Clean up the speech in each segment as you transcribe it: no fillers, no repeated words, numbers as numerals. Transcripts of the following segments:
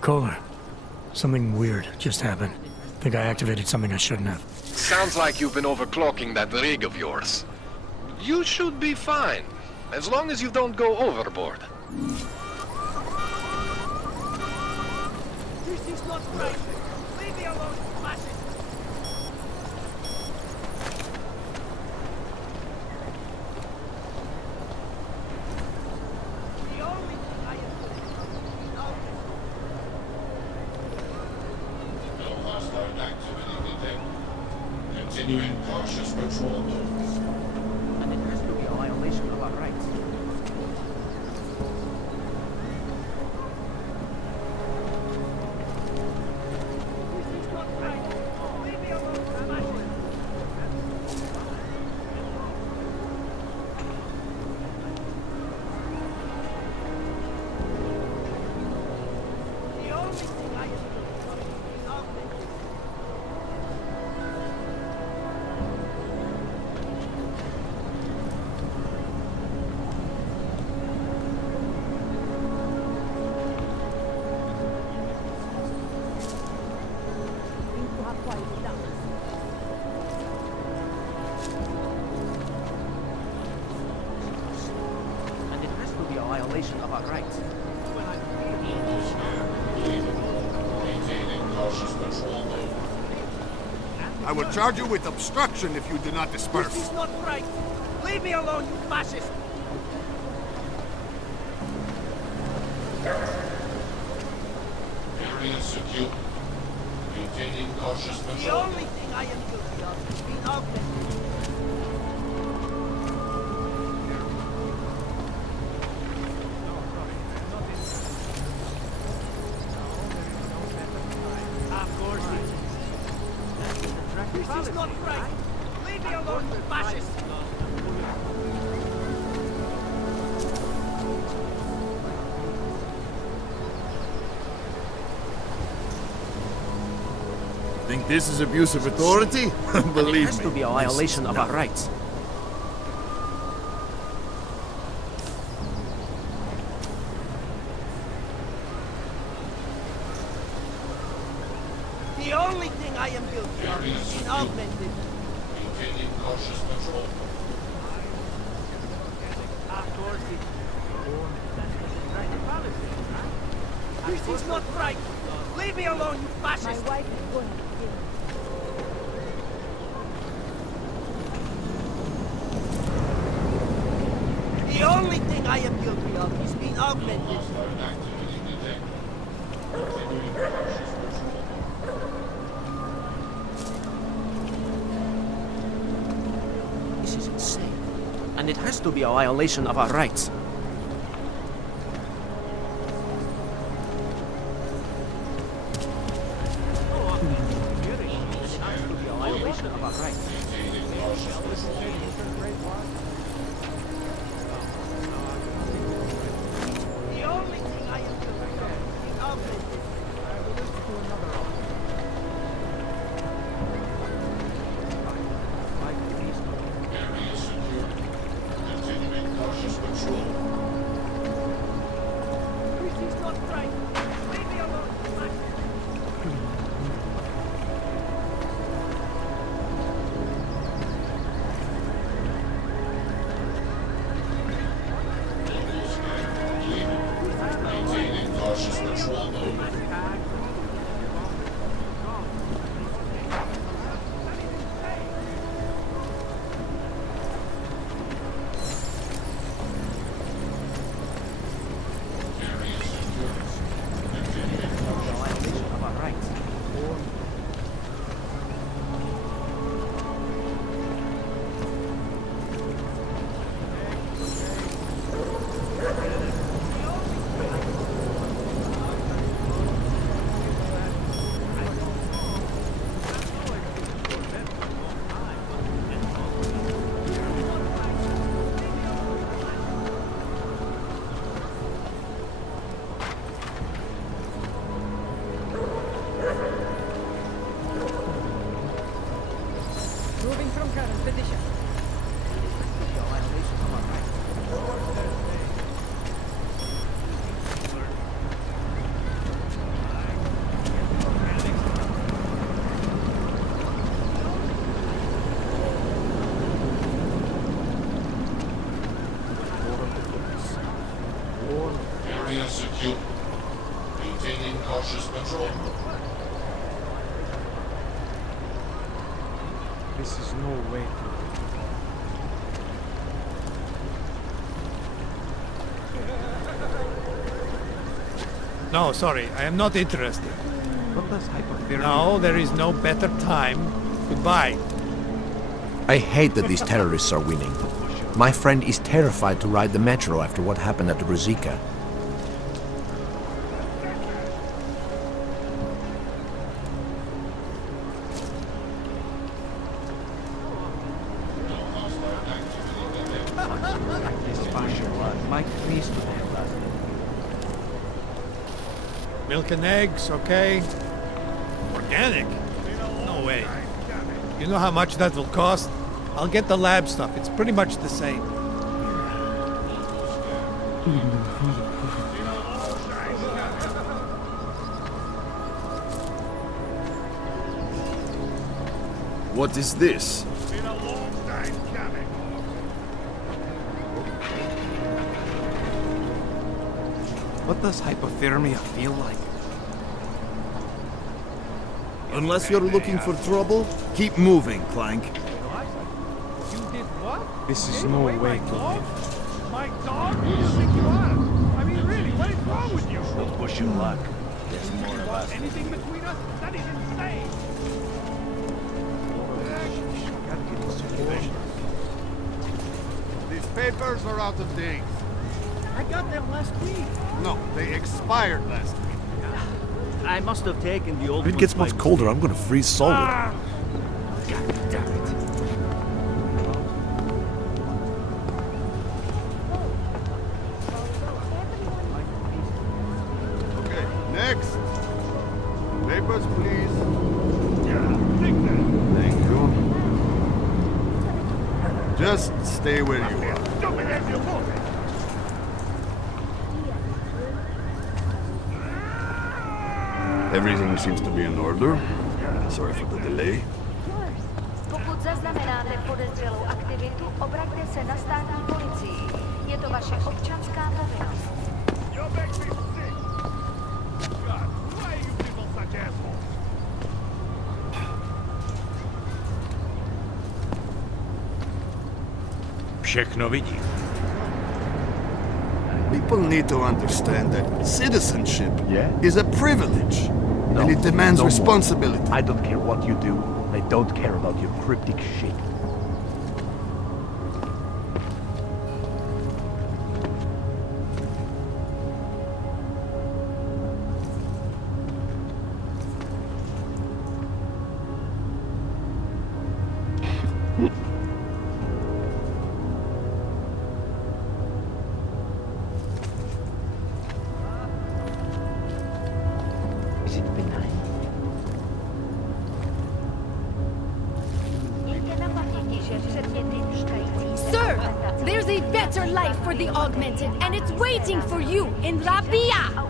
Kohler, something weird just happened. Think I activated something I shouldn't have. Sounds like you've been overclocking that rig of yours. You should be fine, as long as you don't go overboard. This is not right. Leave me alone, fascist. The only thing I am doing is No hostile activity detected. Continuing cautious patrol moves. And it has to be a violation of our rights. This is not right. Leave me alone, fascist. The only thing I am doing is augmenting. And it has to be a violation of our rights. Almost there. Maintaining cautious patrol mode. I will charge you with obstruction if you do not disperse. This is not right. Leave me alone, you fascist. Area secure. Maintaining cautious The patrol. only thing I am guilty of is being augmented. This is not right. Leave me alone, you fascist. Think this is abuse of authority? And Believe it has to me. be a violation of our rights. The only thing I am guilty of is being augmented. Maintaining cautious patrol. This is not right. Leave me alone, you My fascist. wife is going to be killed. The only thing I am guilty of is being augmented. Hostile activity detected. Continuing cautious patrol. This is insane. And it has to be a violation of our rights. Violation of our rights. Maintaining cautious patrol. The only thing I am guilty of is being augmented. Area secure. Continuing cautious patrol. This is not right. Leave me alone, you fascist. Almost there. Maintaining cautious patrol mode. Area secure. Continuing cautious Violation of our rights. area secure. Maintaining cautious patrol. This is no way to No, sorry, I am not interested. What does hypothermia? No, there is no better time. Goodbye. I hate that these terrorists are winning. My friend is terrified to ride the metro after what happened at the Bruzika. Mike, please do that. Milk and eggs, okay? Organic? No way. You know how much that will cost? I'll get the lab stuff. It's pretty much the same. What is this? What does hypothermia feel like? Unless you're looking for trouble, keep moving, Clank. This is no way to live. My dog? Who do you think you are? I mean, really, what is wrong with you? Don't push your luck. There's more of us. Anything between us? That is insane. These papers are out of date. I got them last week. No, they expired last week. I must have taken the old If it gets ones much by colder, I'm gonna freeze solid. God damn it. Okay, next. Papers, please. Thank you. Just stay where you are. Everything seems to be in order. Sorry for the delay. Pokud zaznamenáte podezřelou aktivitu, obraťte se na státní policii. Je to vaše občanská povinnost. Všechno vidím. People need to understand that citizenship Yeah? is a privilege, and it demands no more. responsibility. I don't care what you do. I don't care about your cryptic shit. Is it benign? Sir, there's a better life for the augmented, and it's waiting for you in Rabia!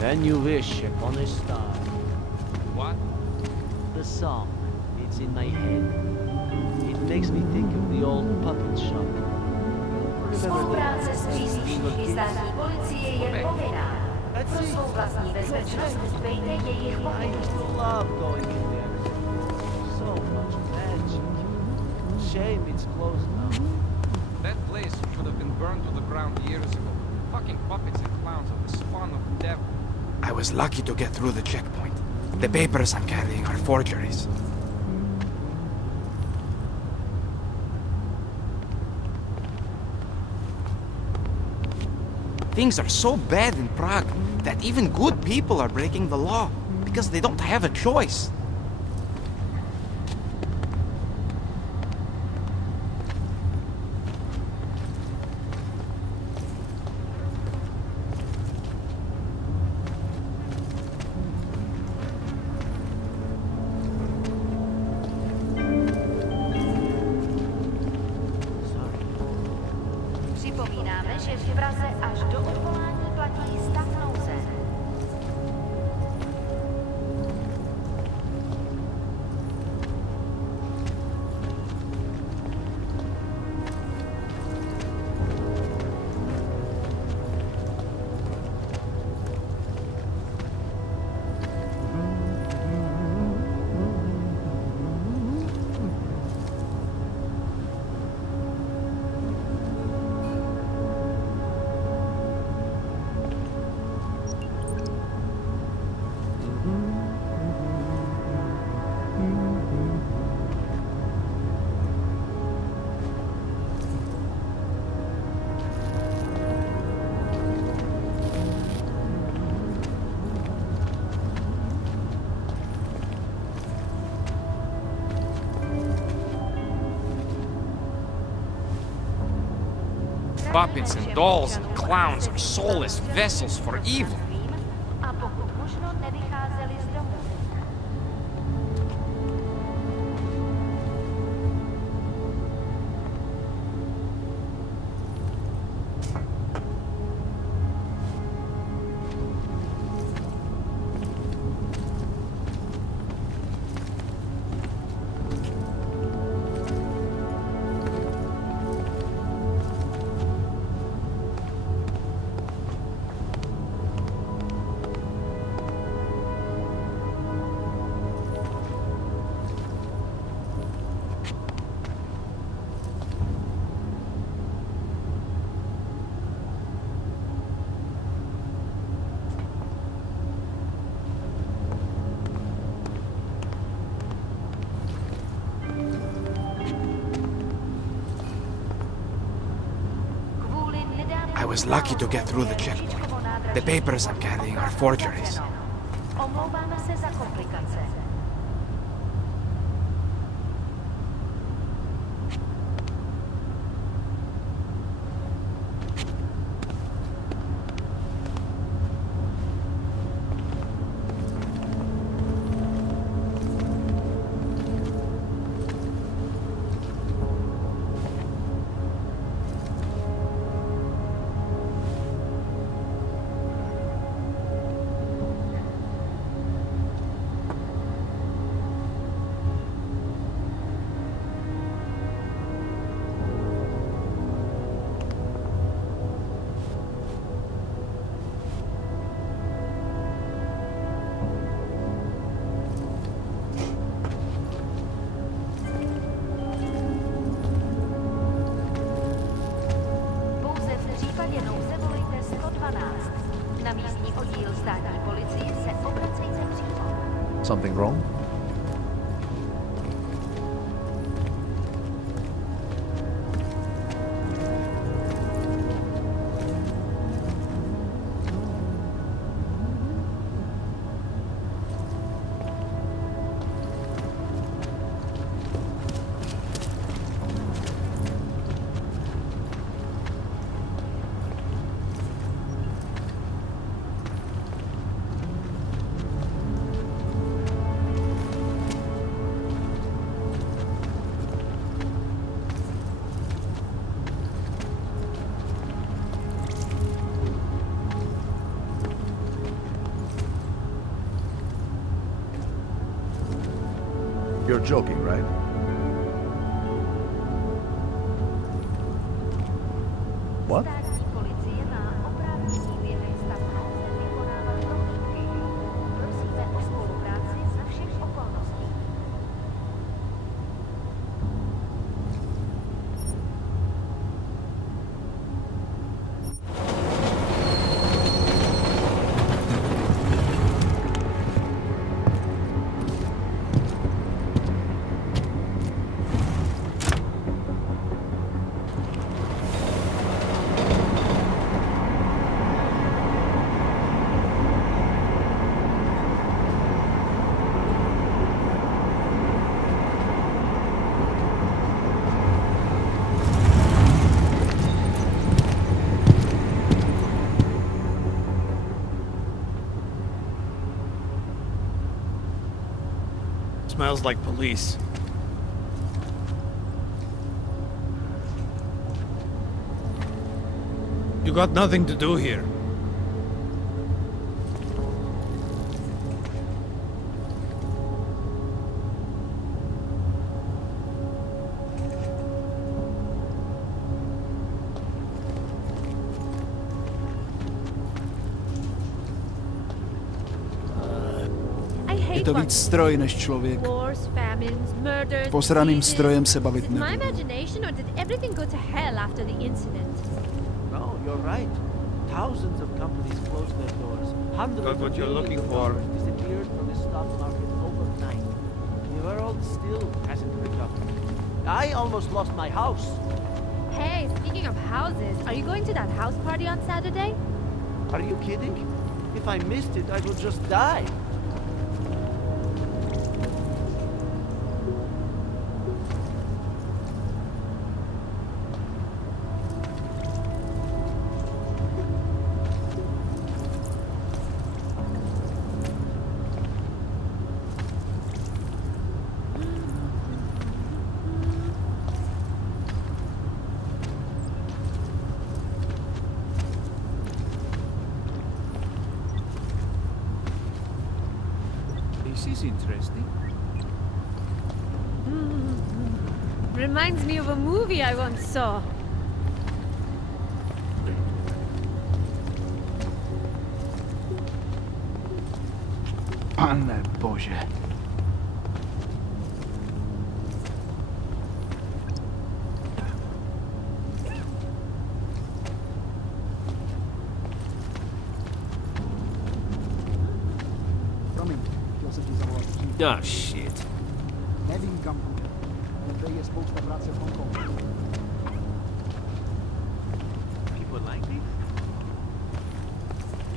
When you wish upon a star. What? The song, it's in my head. It makes me think of the old puppet shop. Spolupráce s příslušníky státní policie je povinná. Pro svou vlastní bezpečnost dbejte jejich I pokynů. used to love going in there. So much magic. Shame it's closed now. That place should have been burned to the ground years ago. Fucking puppets and clowns are the spawn of the devil. I was lucky to get through the checkpoint. The papers I'm carrying are forgeries. Things are so bad in Prague that even good people are breaking the law. Because they don't have a choice. Připomínáme, že v Praze až do odvolání platí stav nouze. Puppets and dolls and clowns are soulless vessels for evil. A pokud možno nevycházeli z domu. I was lucky to get through the checkpoint. The papers I'm carrying are forgeries. Omlouváme se za komplikace. Something wrong? You're joking, right? What? smells like police. You got nothing to do here. Je to víc stroj než člověk. Posraným strojem se bavit My nebudu. imagination, or did everything go to hell after the incident? No, you're right. Thousands of companies closed their doors. Hundreds Got what of you're millions looking of for. dollars disappeared from the stock market overnight. The world still hasn't recovered. I almost lost my house. Hey, speaking of houses, are you going to that house party on Saturday? Are you kidding? If I missed it, I would just die. This is interesting. Reminds me of a movie I once saw. Pane Bože. Promiň, chtěl jsem ti zavolat. Ah, shit. Nevím, kam půjde. Tady je spousta práce v Hongkongu. People like this?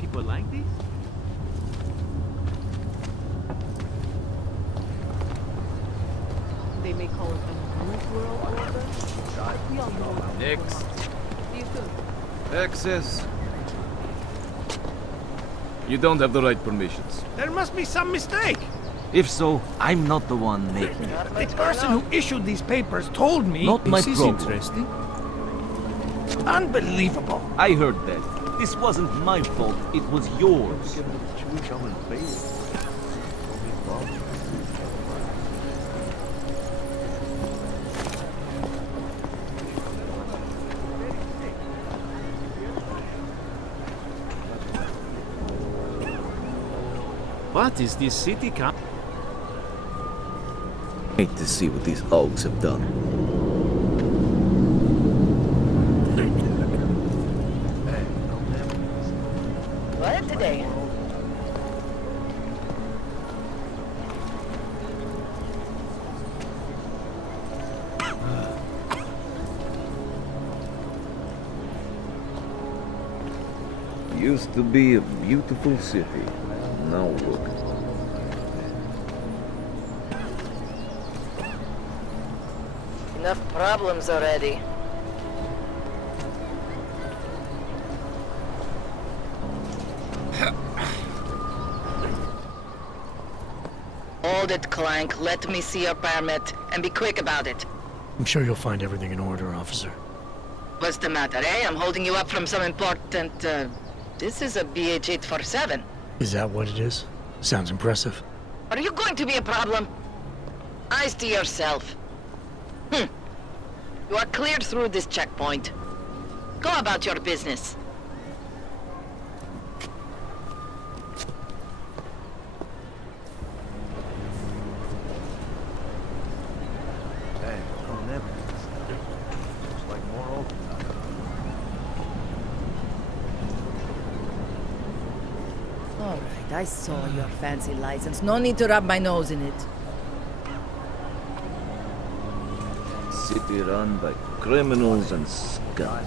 People like this? They may call it a new world order. We all know it. Next. You too. Access. You don't have the right permissions. There must be some mistake. If so, I'm not the one making it. The person who issued these papers told me... Not my This is problem. interesting. Unbelievable. I heard that. This wasn't my fault, it was yours. What is this city come? Hate to see what these hogs have done. What today? Used to be a beautiful city. Now look. Enough problems already. Hold it, Clank. Let me see your permit, and be quick about it. I'm sure you'll find everything in order, officer. What's the matter, eh? I'm holding you up from some important, This is a BH-847. Is that what it is? Sounds impressive. Are you going to be a problem? Eyes to yourself. You are cleared through this checkpoint. Go about your business. All right, I saw your fancy license. No need to rub my nose in it. City run by criminals and scum.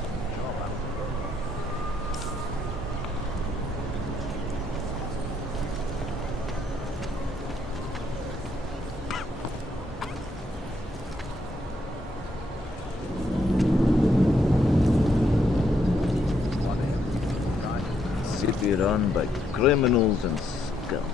City run by criminals and scum.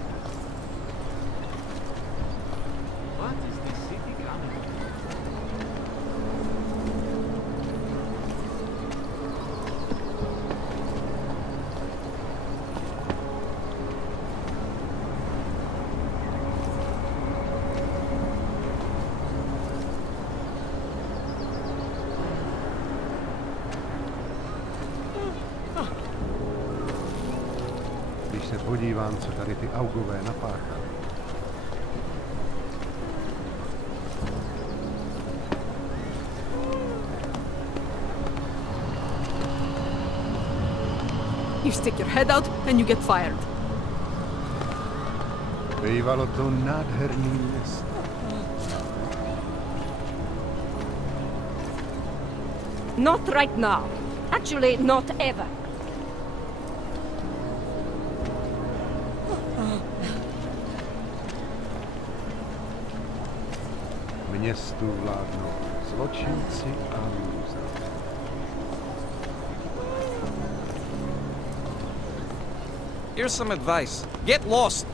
podívám, co tady ty augové napáchali. You stick your head out and you get fired. Bývalo to nádherný město. Not right now. Actually, not ever. Městu vládnou zločinci a lůzři. Here's some advice. Get lost!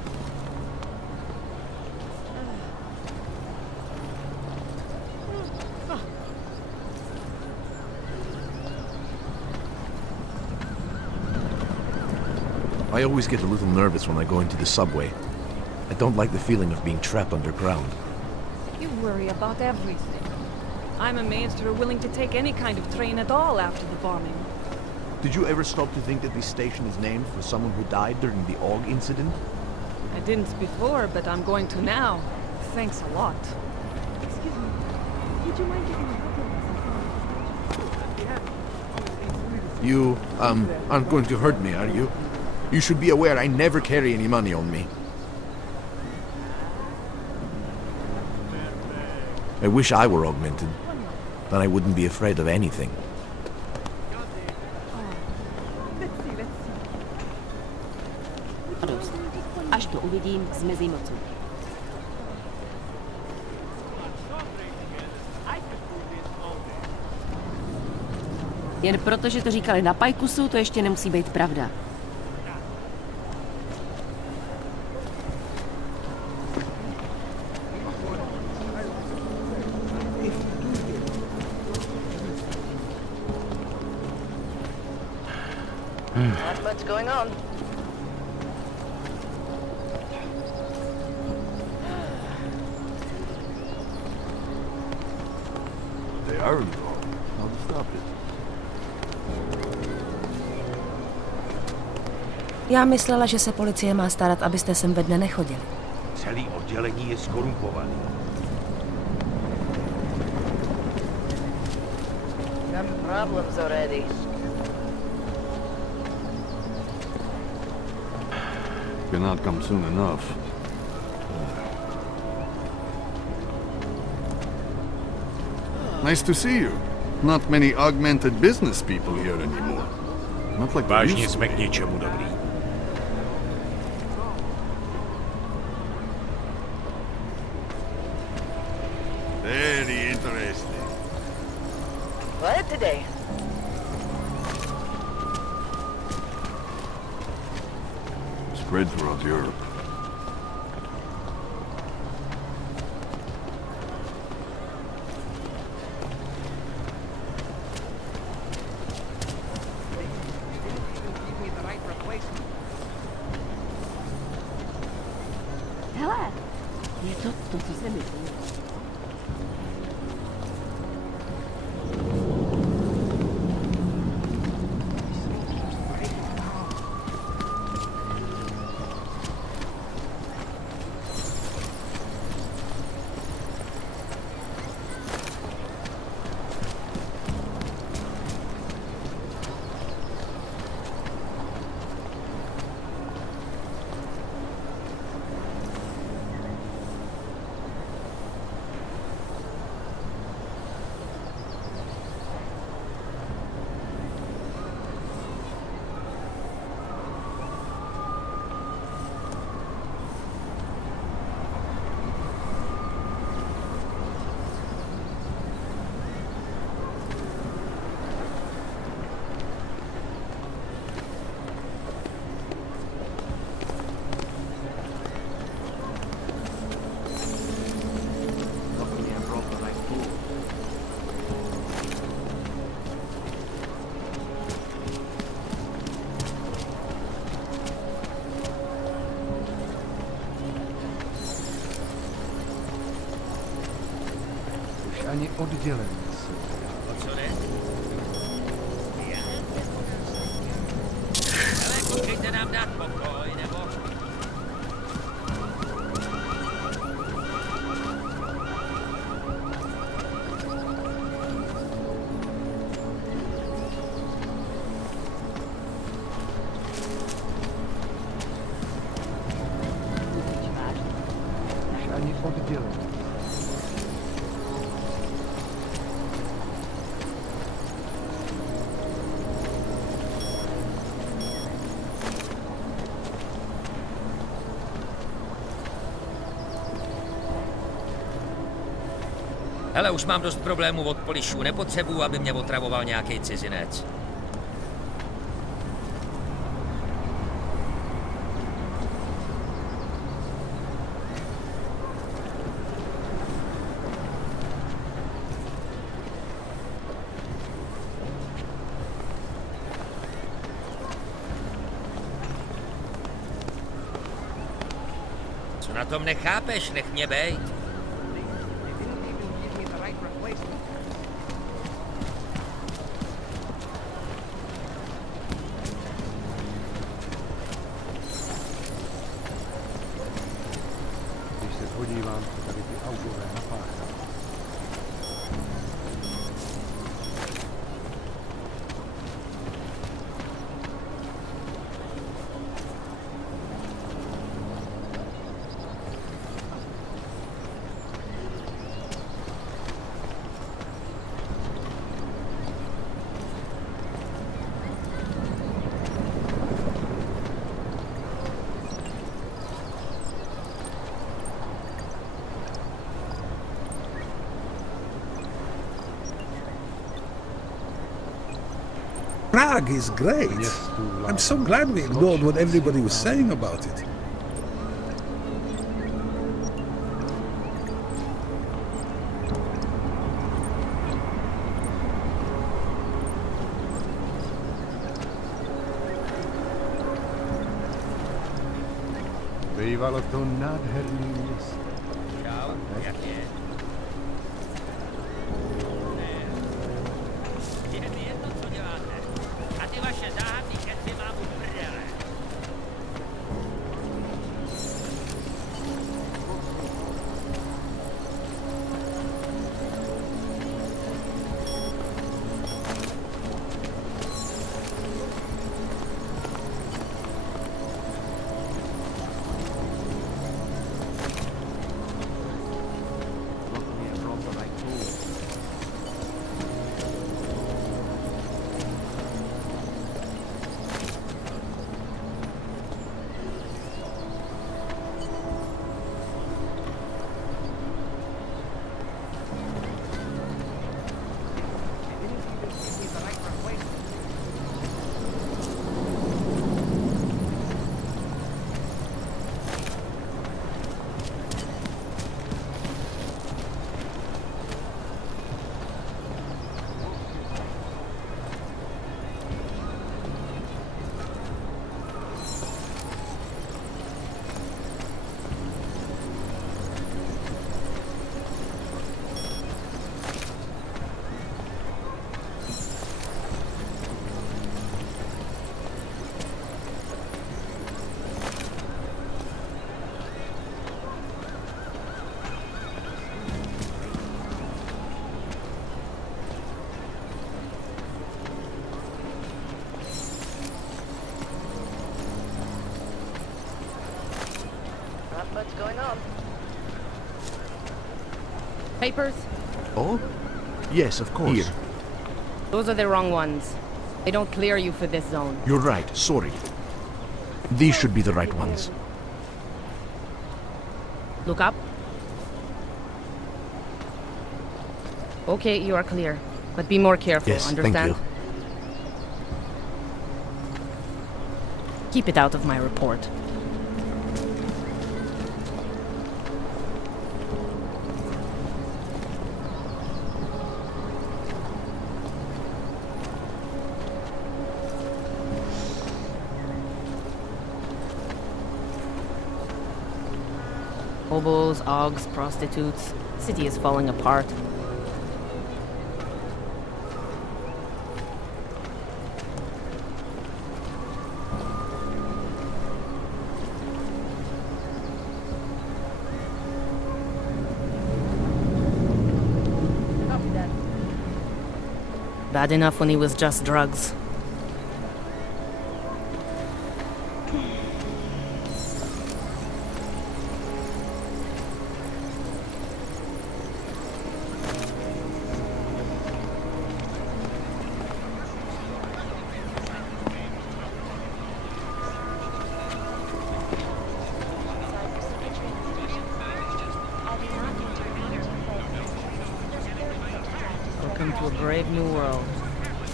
I always get a little nervous when I go into the subway. I don't like the feeling of being trapped underground. You worry about everything. I'm amazed you're willing to take any kind of train at all after the bombing. Did you ever stop to think that this station is named for someone who died during the AUG incident? I didn't before, but I'm going to now. Thanks a lot. Excuse me. Would you mind getting a You, aren't going to hurt me, are you? You should be aware I never carry any money on me. I wish I were augmented. Then I wouldn't be afraid of anything. Až to uvidím, zmizí moci. Jen protože to říkali na Pajkusu, to ještě nemusí být pravda. Not much going on. They are involved. How to stop it? Já myslela, že se policie má starat, abyste sem ve dne nechodili. Celý oddělení je skorumpovaný. Got problems already. Cannot come soon enough. Nice to see you. Not many augmented business people here anymore. Not like Vážně jsme k něčemu dobrý. Very interesting. What today? Spread throughout Europe. Hele, je to to, co se myslí. Ani oddělení se. O co jde? Ale počkejte nám dát pokoj, nebo... on the dealer. Hele, už mám dost problémů od polišů. Nepotřebuju, aby mě otravoval nějaký cizinec. Co na tom nechápeš? Nech mě bejt. Když se podívám, co tady ty autové napáchají. Prague is great. I'm so glad we ignored what everybody was saying about it. Bývalo to nádherný město. Čau, jak je? Je mi jedno, co děláte. A ty vaše záhadný keci mám u prdele. Not much going on. Papers? Oh? Yes, of course. Here. Those are the wrong ones. They don't clear you for this zone. You're right, sorry. These should be the right ones. Look up. Okay, you are clear. But be more careful, Yes, understand? thank you. Keep it out of my report. Hobos, augs, prostitutes. City is falling apart. Bad enough when he was just drugs. to a brave new world.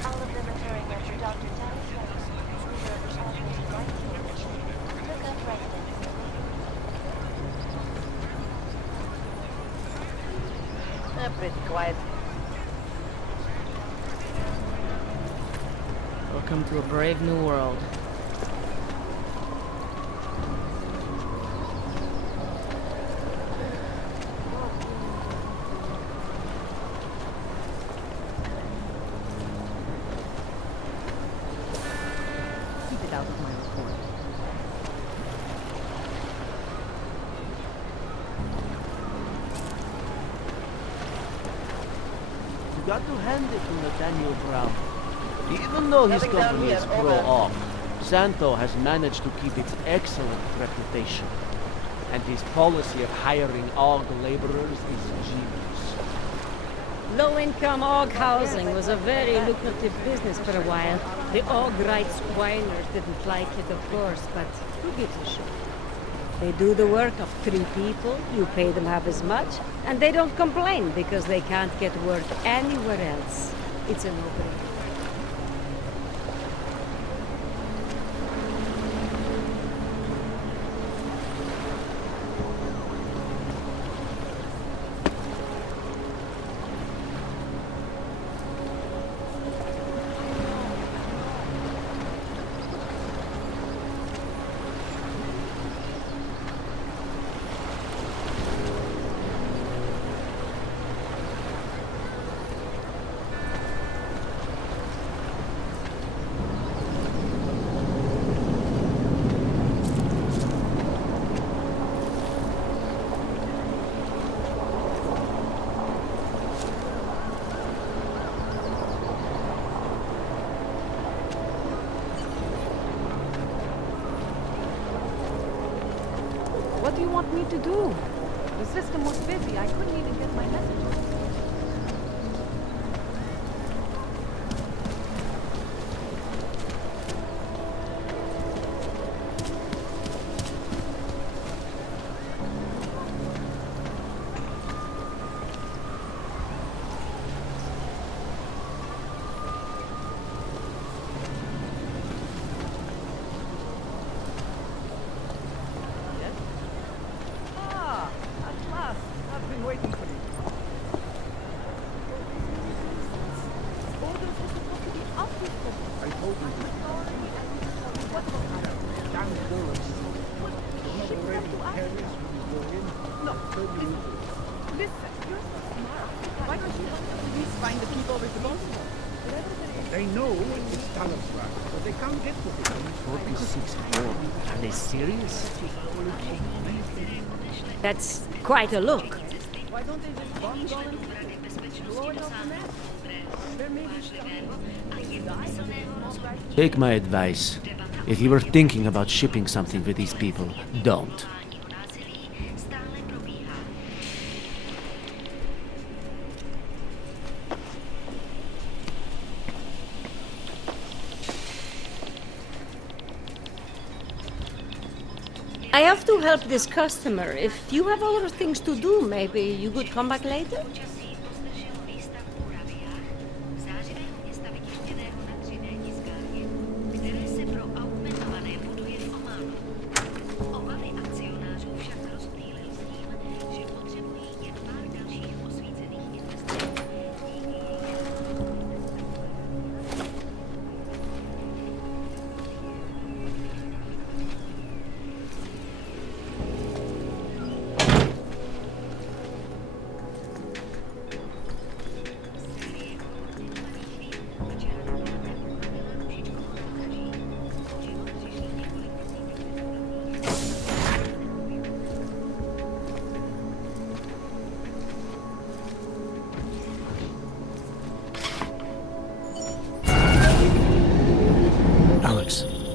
All of them occurring after Dr. Thomas Rose, leader of the Operating Light Division, took up residence. Pretty quiet. Welcome to a brave new world. Keep it out of my report. You got to hand it to Nathaniel Brown. Even though his company is pro-op, Santo has managed to keep its excellent reputation. And his policy of hiring AUG laborers is genius. Low-income AUG housing was a very lucrative business for a while. The AUG rights whiners didn't like it, of course, but who gives a shit? They do the work of 3 people, you pay them half as much, and they don't complain because they can't get work anywhere else. It's a no-brainer. What do you want me to do? The system was busy. I couldn't even get my messages. They know it's Talon's but they can't get to it. 46-4. Are they serious? That's quite a look. Why don't they just bomb Golan? Blow it off the map? There may be stuff. Take my advice. If you were thinking about shipping something for these people, don't. I have to help this customer. If you have other things to do, maybe you could come back later?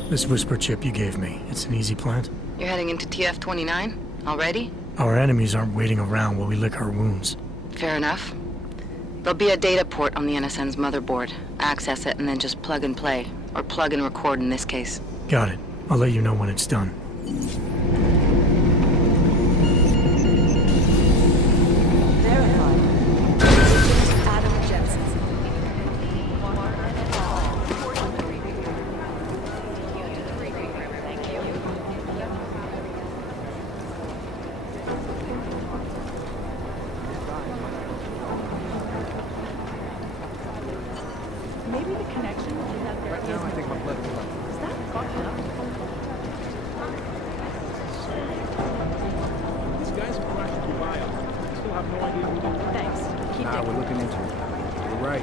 This whisper chip you gave me, it's an easy plant? You're heading into TF-29? Already? Our enemies aren't waiting around while we lick our wounds. Fair enough. There'll be a data port on the NSN's motherboard. Access it and then just plug and play. Or plug and record in this case. Got it. I'll let you know when it's done. Verified. Adam Jensen. Thanks. Keep Nah, digging. we're looking into it. You're right.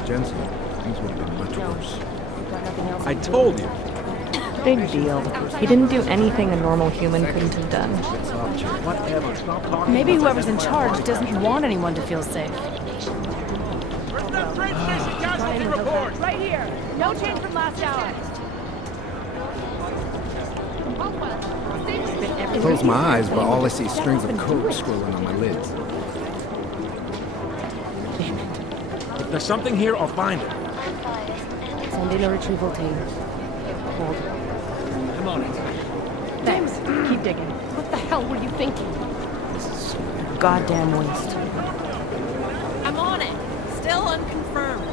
For Jensen, things would have been much worse. I told you. Big deal. He didn't do anything a normal human couldn't have done. Whatever. Stop talking. Maybe whoever's in charge doesn't want anyone to feel safe. Right here. No change from last hour. I close my eyes, but all I see is strings of coke swirling on my lids. If there's something here, I'll find it. Send in a retrieval team. Hold. I'm on it. Thanks. Keep digging. What the hell were you thinking? This is so goddamn waste. I'm on it. Still unconfirmed.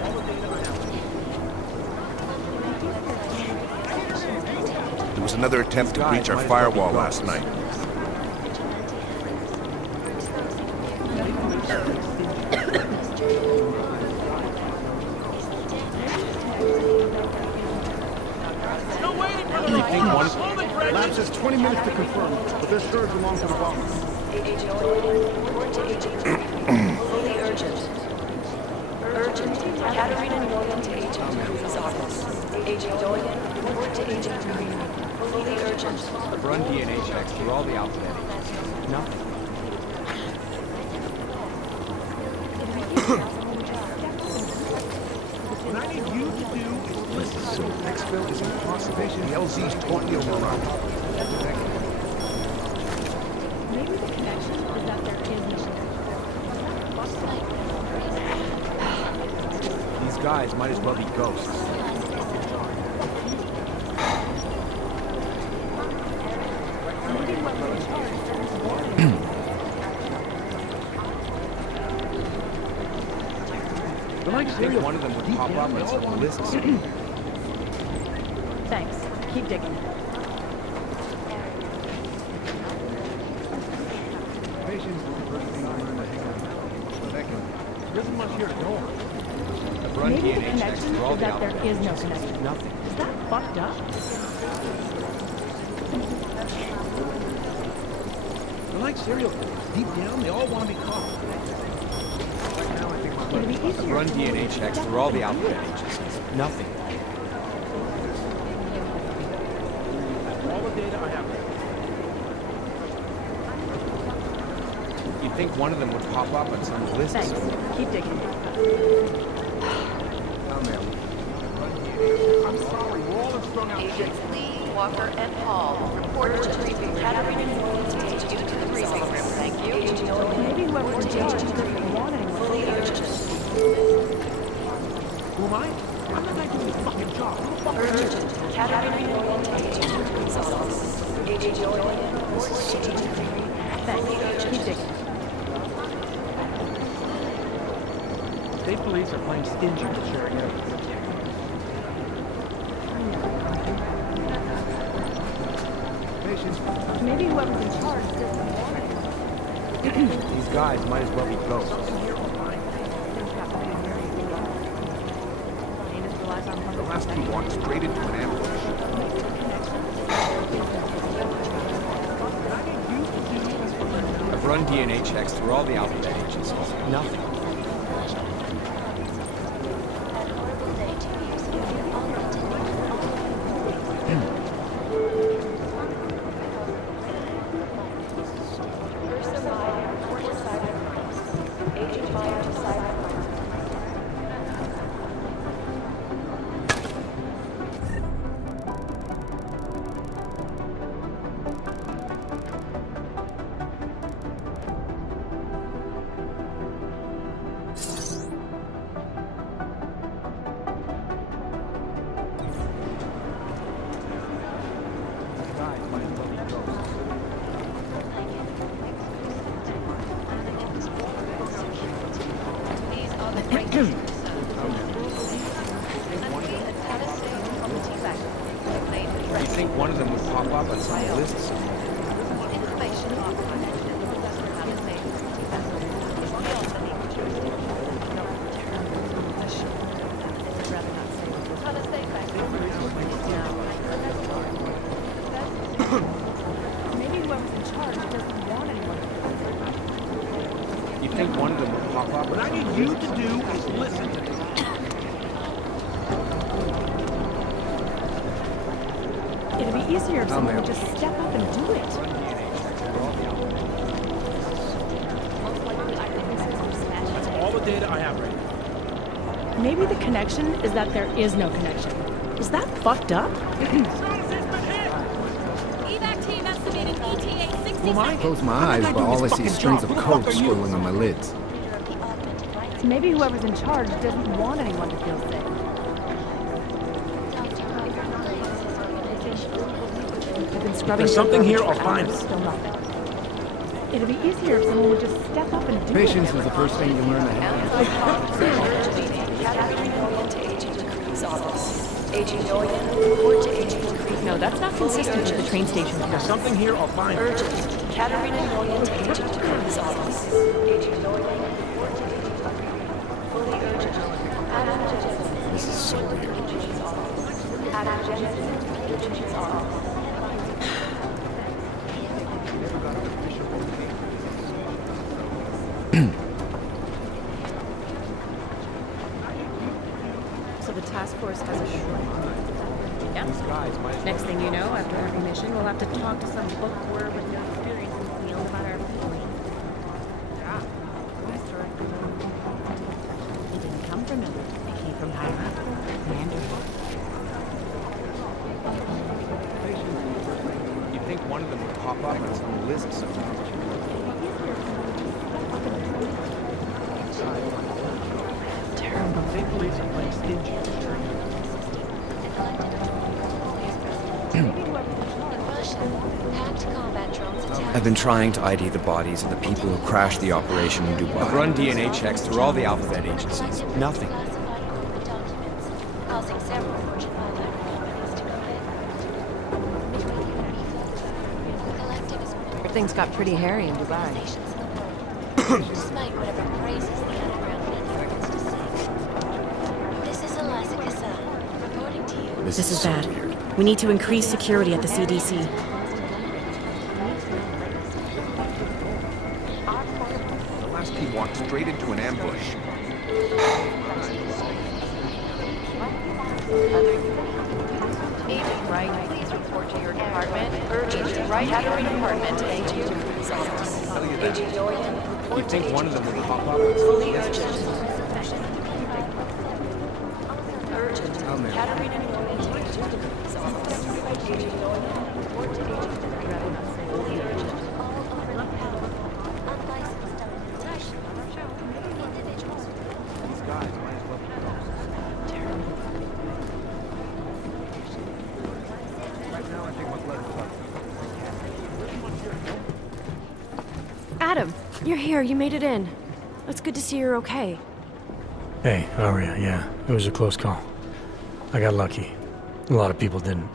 There was another attempt to breach our firewall last night. Lab says 20 minutes to confirm, but their surge belongs to the bombers. Report to Agent fully urgent. Urgent. Katarina Nolan to Agent Green's office. Agent Doyen, report to Agent Green. Fully urgent. I've run DNA checks through all the alphabet agencies. Nothing. What I need you to do is listen. So, exfil is impossible. The LZ's totally overrun. Maybe the connection is that there is These guys might as well be ghosts. I think one of them would pop up on some lists. Thanks. Keep digging. Patients first thing to learn to hang on. Second, there isn't much here to go on. I've run Maybe the DNA checks connection through all is the that there alphabet is no agencies. connection. Nothing. Is that fucked up? They're like serial killers. Deep down, they all want to be caught. Right now, I think my It'd be easier. I've run DNA checks through all the alphabet agencies. Nothing. all the data I have. You'd think one of them would pop up on some lists. Thanks. Keep digging. I'm sorry, we're all strung out. Agents Lee, Walker, and Hall report to briefing Katarina Nolan to Agent to the briefing room. Thank you. Agent Nolan, Maybe whoever's in charge Agent doesn't Green. want anyone. Fully urgent. Who am I? I'm the guy doing the fucking job. Who the fuck are you? Urgent. Katarina Nolan to Agent Green's office. Agent Nolan, report to Agent Green. Thanks. Keep digging. State police are playing stingy with sharing evidence. Patients. Maybe whoever's in charge doesn't want anyone. These guys might as well be ghosts. The last two walked straight into an ambush. I've run DNA checks through all the alphabet agencies. Nothing. Agent Meyer to Cybercrime. You'd think one of them would pop up on some lists. Maybe whoever's in charge doesn't want anyone. think one of them will pop up? What I need you to do is listen to me. It'd be easier if someone would just step up and do it. That's all the data I have right now. Maybe the connection is that there is no connection. Is that fucked up? Evac team estimating ETA 60 I close my eyes, but all I see is strings of code swirling on my lids. Maybe whoever's in charge doesn't want anyone to feel safe. I've been scrubbing. There's something here, for I'll find hours, it. Still nothing. It'd be easier if someone would just step up and do Patience it. is the first thing you learn to have. Agent Doyen, report to Agent Creed. No, that's not consistent with the train station. There's something here, I'll find it. Urgent. Katerina Doyen to Agent Creed's office. Agent Doyen, report to Agent Creed. Fully urgent. Adam Jensen. This is so weird. Adam Jensen, Agent's office. So the task force has a shrine. Yep. Next thing you know, after every mission, we'll have to talk to some bookworm with no experience in the field about our feelings. He didn't come from Miller. He came from higher up. You think one of them would pop up on some list somewhere? Terrible. State police are playing stingy. I've been trying to ID the bodies of the people who crashed the operation in Dubai. I've run DNA checks through all the alphabet agencies. Nothing. Things got pretty hairy in Dubai. This is bad. We need to increase security at the CDC. The last team walked straight into an ambush. Agent Wright, please report to your department. Urgent. Right, Katerina department to Agent Creed's office. Agent Doyen, report You think one of them would pop up? fully urgent. Urgent. Katerina Doyen to Agent Creed's office. Agent Doyen, report to Agent Creed. Fully urgent. These guys might as well be close. Right now, I think what's left is Adam, you're here. You made it in. It's good to see you're okay. Hey, Aria, yeah, it was a close call. I got lucky. A lot of people didn't.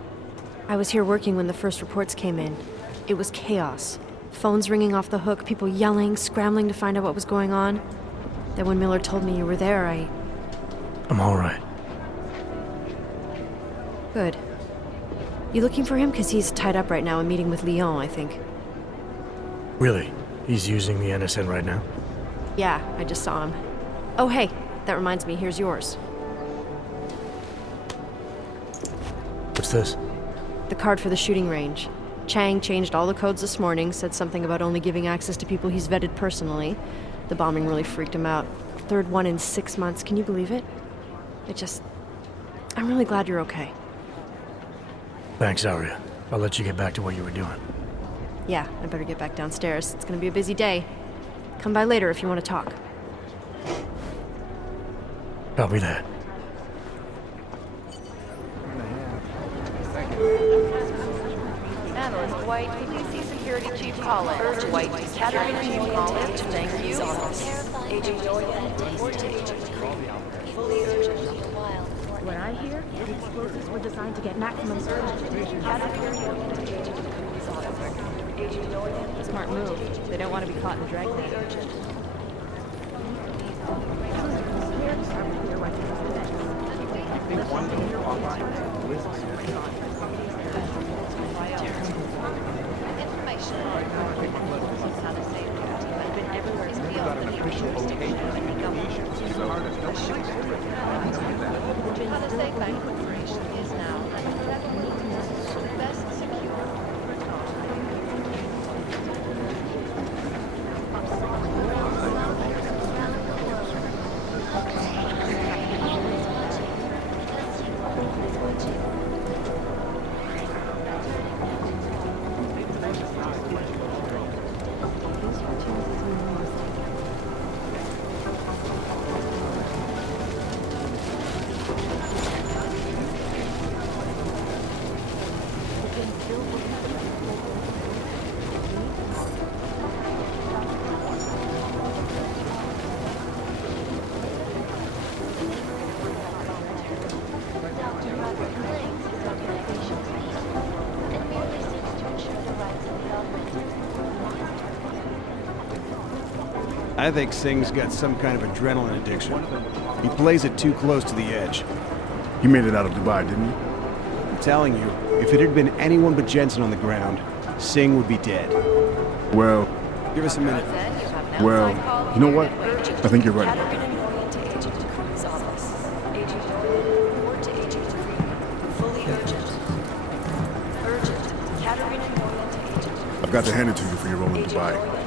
I was here working when the first reports came in. It was chaos. Phones ringing off the hook, people yelling, scrambling to find out what was going on. Then when Miller told me you were there, I'm all right. Good. You looking for him? Because he's tied up right now and meeting with Lyon, I think. Really? He's using the NSN right now? Yeah, I just saw him. Oh, hey, that reminds me, here's yours. What's this? The card for the shooting range. Chang changed all the codes this morning, said something about only giving access to people he's vetted personally. The bombing really freaked him out. Third one in 6 months, can you believe it? I'm really glad you're okay. Thanks, Aria. I'll let you get back to what you were doing. Yeah, I better get back downstairs. It's gonna be a busy day. Come by later if you want to talk. Copy that. Analyst White, please see Security Chief Collins. Urgent. White, Katerina Chief Collins, thank you. Agent Doyen, report to Agent Creed. Fully urgent. What I hear, the explosives were designed to get maximum surge. Smart move. They don't want to be caught in drag. official okay for the Indonesians as hard as no shit. How to say banquet operation is now at the level of best secure. I think Singh's got some kind of adrenaline addiction. He plays it too close to the edge. He made it out of Dubai, didn't he? I'm telling you, if it had been anyone but Jensen on the ground, Singh would be dead. Well... Give us a minute. Well, you know what? I think you're right. I've got to hand it to you for your role in Dubai.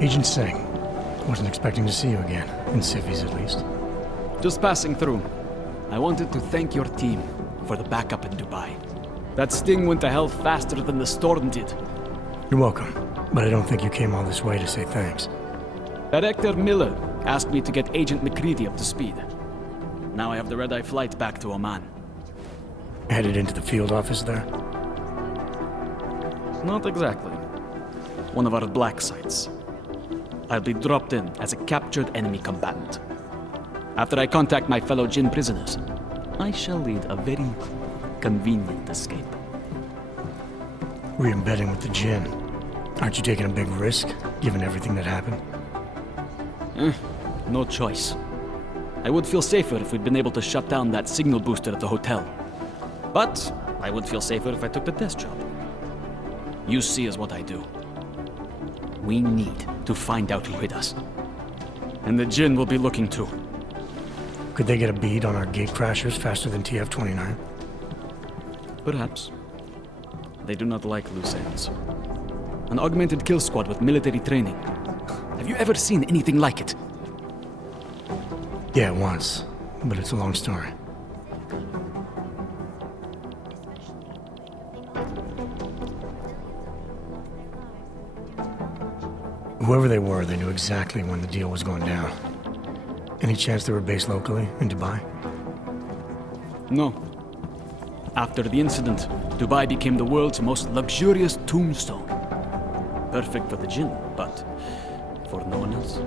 Agent Singh. Wasn't expecting to see you again. In civvies, at least. Just passing through. I wanted to thank your team for the backup in Dubai. That sting went to hell faster than the storm did. You're welcome. But I don't think you came all this way to say thanks. Director Miller asked me to get Agent McCready up to speed. Now I have the red-eye flight back to Oman. Headed into the field office there? Not exactly. One of our black sites. I'll be dropped in as a captured enemy combatant. After I contact my fellow Jinn prisoners, I shall lead a very convenient escape. Re-embedding with the Jinn. Aren't you taking a big risk, given everything that happened? No choice. I would feel safer if we'd been able to shut down that signal booster at the hotel. But I would feel safer if I took the desk job. You see is what I do. We need to find out who hit us. And the Jinn will be looking too. Could they get a bead on our gate crashers faster than TF-29? Perhaps. They do not like loose ends. An augmented kill squad with military training. Have you ever seen anything like it? Yeah, once. But it's a long story. Whoever they were, they knew exactly when the deal was going down. Any chance they were based locally, in Dubai? No. After the incident, Dubai became the world's most luxurious tombstone. Perfect for the Jinn, but for no one else.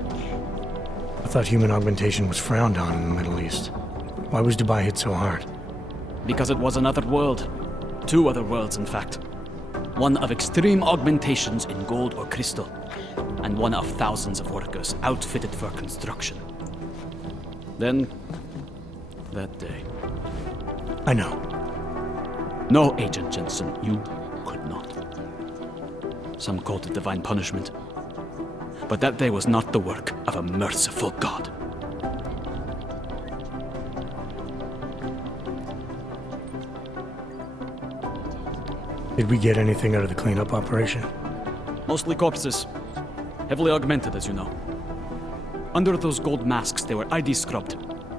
I thought human augmentation was frowned on in the Middle East. Why was Dubai hit so hard? Because it was another world. Two other worlds, in fact. One of extreme augmentations in gold or crystal, and one of thousands of workers outfitted for construction. Then, that day. I know. No, Agent Jensen, you could not. Some called it divine punishment. But that day was not the work of a merciful God. Did we get anything out of the cleanup operation? Mostly corpses. Heavily augmented, as you know. Under those gold masks, they were ID scrubbed.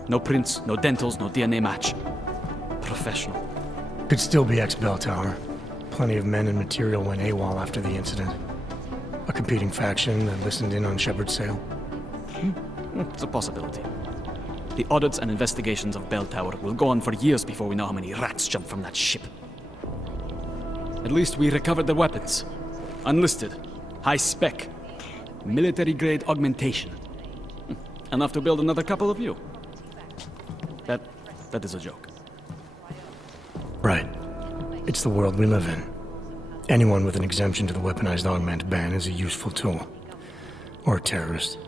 No prints, no dentals, no DNA match. Professional. Could still be ex-Bell Tower. Plenty of men and material went AWOL after the incident. A competing faction that listened in on Shepard's sale. It's a possibility. The audits and investigations of Bell Tower will go on for years before we know how many rats jumped from that ship. At least we recovered the weapons. Unlisted. High spec. Military-grade augmentation. Enough to build another couple of you. That is a joke. Right. It's the world we live in. Anyone with an exemption to the weaponized augment ban is a useful tool. Or a terrorist.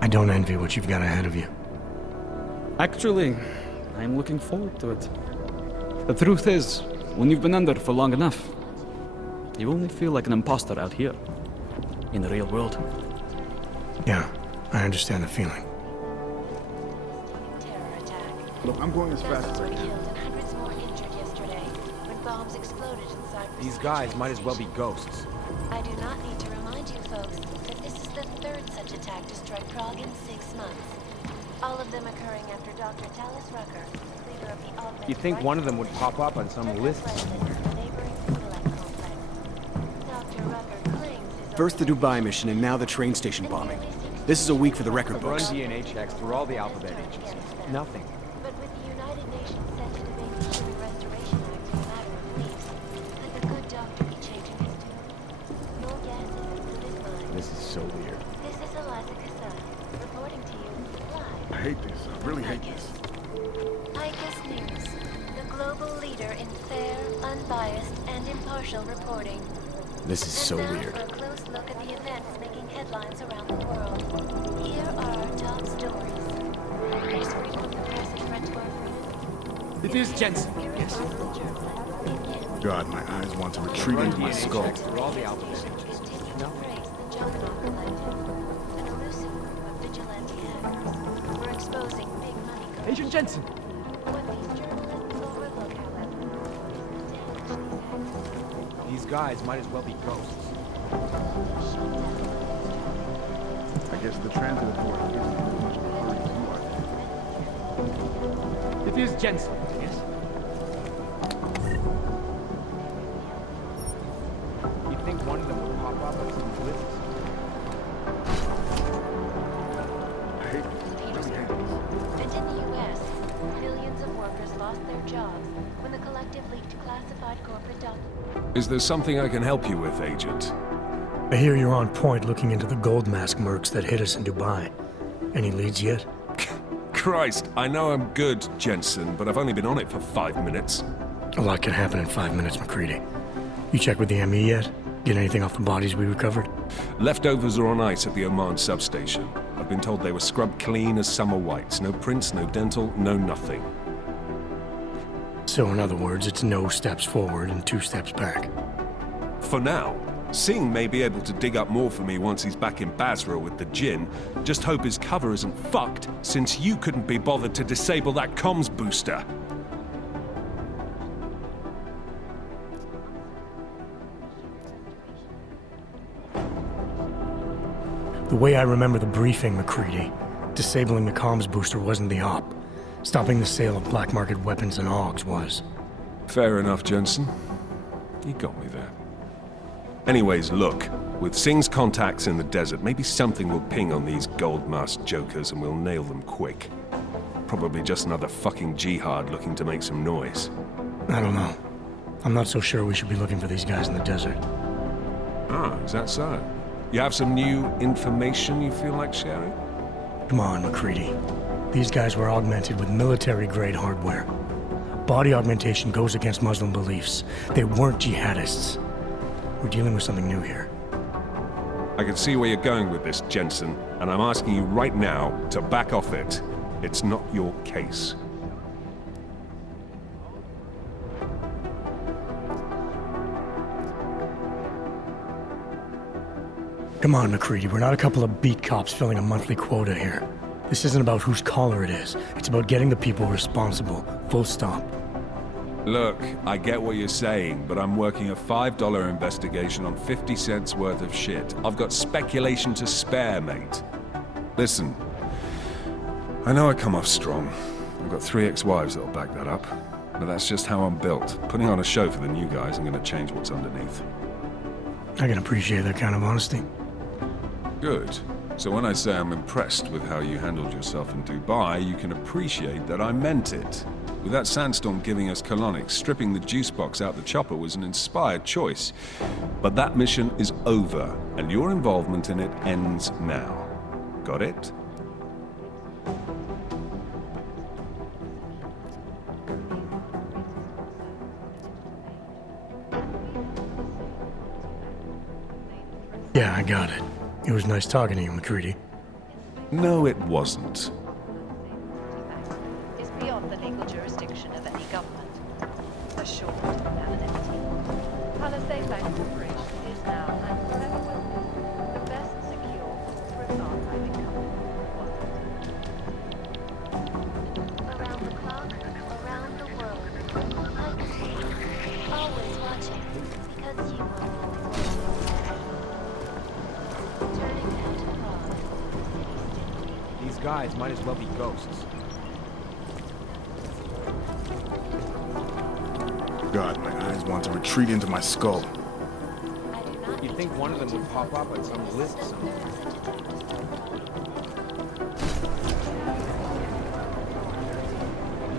I don't envy what you've got ahead of you. Actually, I'm looking forward to it. The truth is, when you've been under for long enough, you only feel like an imposter out here, in the real world. Yeah, I understand the feeling. Look, I'm going as fast as I can. Hundreds more injured yesterday when bombs exploded inside. These guys might as well be ghosts. I do not need to remind you folks that this is the third such attack to strike Prague in 6 months. All of them occurring after Dr. Talis Rucker, leader of the augmented... You'd think one of them would pop up on some list somewhere. First the Dubai mission and now the train station bombing. This is a week for the record I've run books. DNA checks through all the alphabet agencies. Nothing. But with the United Nations set to debate the Human Restoration Act in a matter of weeks, could the good doctor be changing his tune? Your guess is as good as mine. This is so weird. This is Eliza Casada, reporting to you live. I hate this. I really hate this. ICUS News, the global leader in fair, unbiased, and impartial reporting. This is so And now weird. for a close look at the events making headlines around the world. Here are our top stories. There's freedom of the press and threat to our freedom. It is Jensen. Yes. God, my eyes want to retreat into my skull. Checks through all the alphabet agencies. Nothing. The Juggernaut Collective, an elusive group of vigilante hackers. We're exposing big money corruption. Agent Jensen. What these journalists overlook, however, These guys might as well be ghosts. I guess the transit authority isn't as much of a hurry as you are. It is Jensen. Yes. You'd think one of them would pop up on some list. I hate this. I really hate this. And in the U.S., millions of workers lost their jobs when the collective leaked classified corporate documents. Is there something I can help you with, Agent? I hear you're on point looking into the gold mask mercs that hit us in Dubai. Any leads yet? Christ, I know I'm good, Jensen, but I've only been on it for 5 minutes. A lot can happen in 5 minutes, McCready. You check with the ME yet? Get anything off the bodies we recovered? Leftovers are on ice at the Oman substation. I've been told they were scrubbed clean as summer whites. No prints, no dental, no nothing. So in other words, it's no steps forward and 2 steps back. For now. Singh may be able to dig up more for me once he's back in Basra with the Jinn. Just hope his cover isn't fucked, since you couldn't be bothered to disable that comms booster. The way I remember the briefing, McCready, disabling the comms booster wasn't the op. Stopping the sale of black market weapons and AUGs was. Fair enough, Jensen. You got me there. Anyways, look. With Singh's contacts in the desert, maybe something will ping on these gold-masked jokers and we'll nail them quick. Probably just another fucking jihad looking to make some noise. I don't know. I'm not so sure we should be looking for these guys in the desert. Ah, is that so? You have some new information you feel like sharing? Come on, McCready. These guys were augmented with military-grade hardware. Body augmentation goes against Muslim beliefs. They weren't jihadists. We're dealing with something new here. I can see where you're going with this, Jensen, and I'm asking you right now to back off it. It's not your case. Come on, McCready. We're not a couple of beat cops filling a monthly quota here. This isn't about whose collar it is. It's about getting the people responsible. Full stop. Look, I get what you're saying, but I'm working a $5 investigation on 50 cents worth of shit. I've got speculation to spare, mate. Listen, I know I come off strong. I've got 3 ex-wives that'll back that up. But that's just how I'm built. Putting on a show for the new guys and gonna change what's underneath. I can appreciate that kind of honesty. Good. So when I say I'm impressed with how you handled yourself in Dubai, you can appreciate that I meant it. With that sandstorm giving us colonics, stripping the juice box out the chopper was an inspired choice. But that mission is over, and your involvement in it ends now. Got it? Yeah, I got it. It was nice talking to you, McCready. No, it wasn't. Is beyond the legal jurisdiction of any government. Assured of anonymity. Palisade Bank Corporation is now and forever will be the best secure corporate archiving company in the world. Around the clock, around the world. Always watching, because you are always watching. Turning out a fraud. These guys might as well be ghosts. God, my eyes want to retreat into my skull. You'd think one of them would pop up on some list somewhere.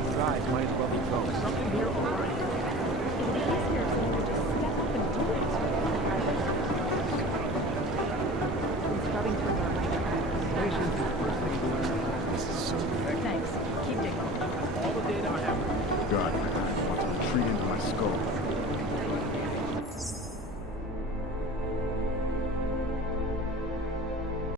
These guys might as well be ghosts. Something here already. This is so bad. Thanks. Keep digging. All the data I have. God, my eyes want to retreat into my skull.